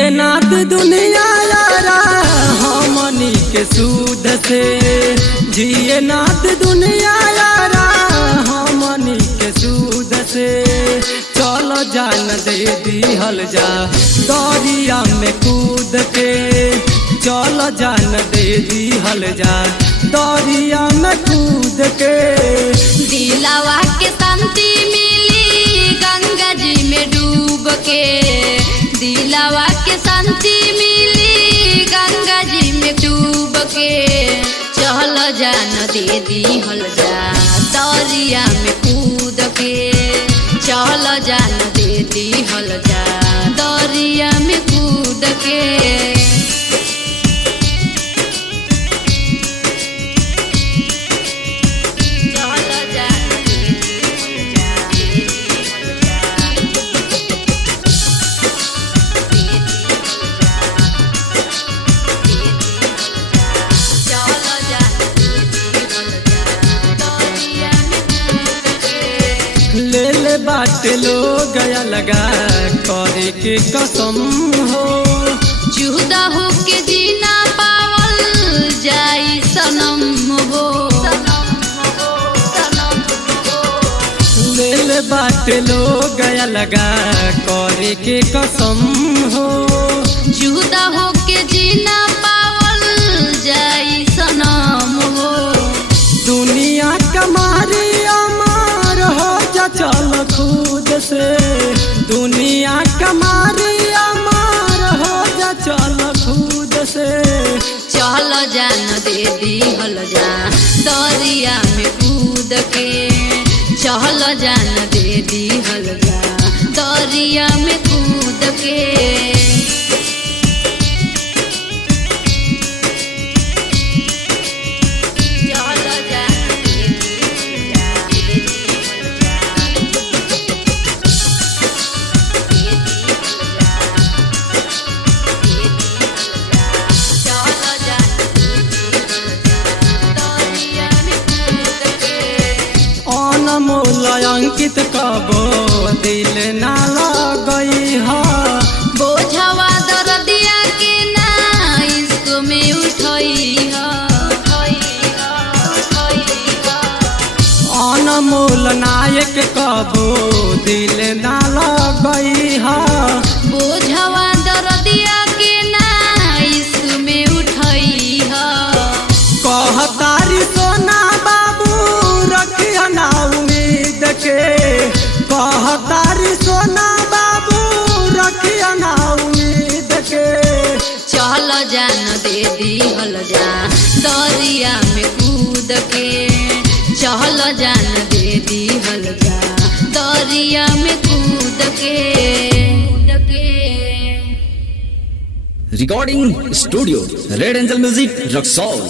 जिए नाथ दुनिया यारा हमनी के सूद से, जिए नाथ दुनिया यारा हमनी के सूद से। चलो जान दे दिहल जा दरिया में कूद के, चलो जान दे दिहल जा दरिया में कूद के। दिलावा के शांति मिली गंगा जी में डूब के, दिलावा के शांति मिली गंगा जी में डूब के। चल जान दे दिहल जा दरिया में कूद के, चल जान दे दिहल जा दरिया में कूद के। ले ले बाट लो गया लगा करे के कसम हो, जुदा हो के जीना पावल जाई सनम हो। ले ले बाट लो गया लगा करे के कसम हो, जुदा हो के जीना पावल जाई सनम हो। दुनिया कमारी अमार हो जा चल खुद से, दुनिया कमारी अमार हो जा चल खुद से। चल जान दे दिहल जा दरिया में कूद के, चल जान दे दिहल जा दरिया में कूद के। अनमोल अंकित कबो दिल ना लगई हा, बोझवा दर्दिया के ना इश्क में उठई हा। अनमोल नायक कबो दिल ना लगई हा, बोझवा दर्दिया के ना इश्क में उठई हा। कहतारी सोना बाबू रखिया ना उम्मीद के, कहतारी सोना बाबू रखिया ना उम्मीद के। चल जान दे दिहल जा दरिया में कूद के, चल जान दे दिहल जा दरिया में कूद के। Recording Studio Red Angel Music Roxol।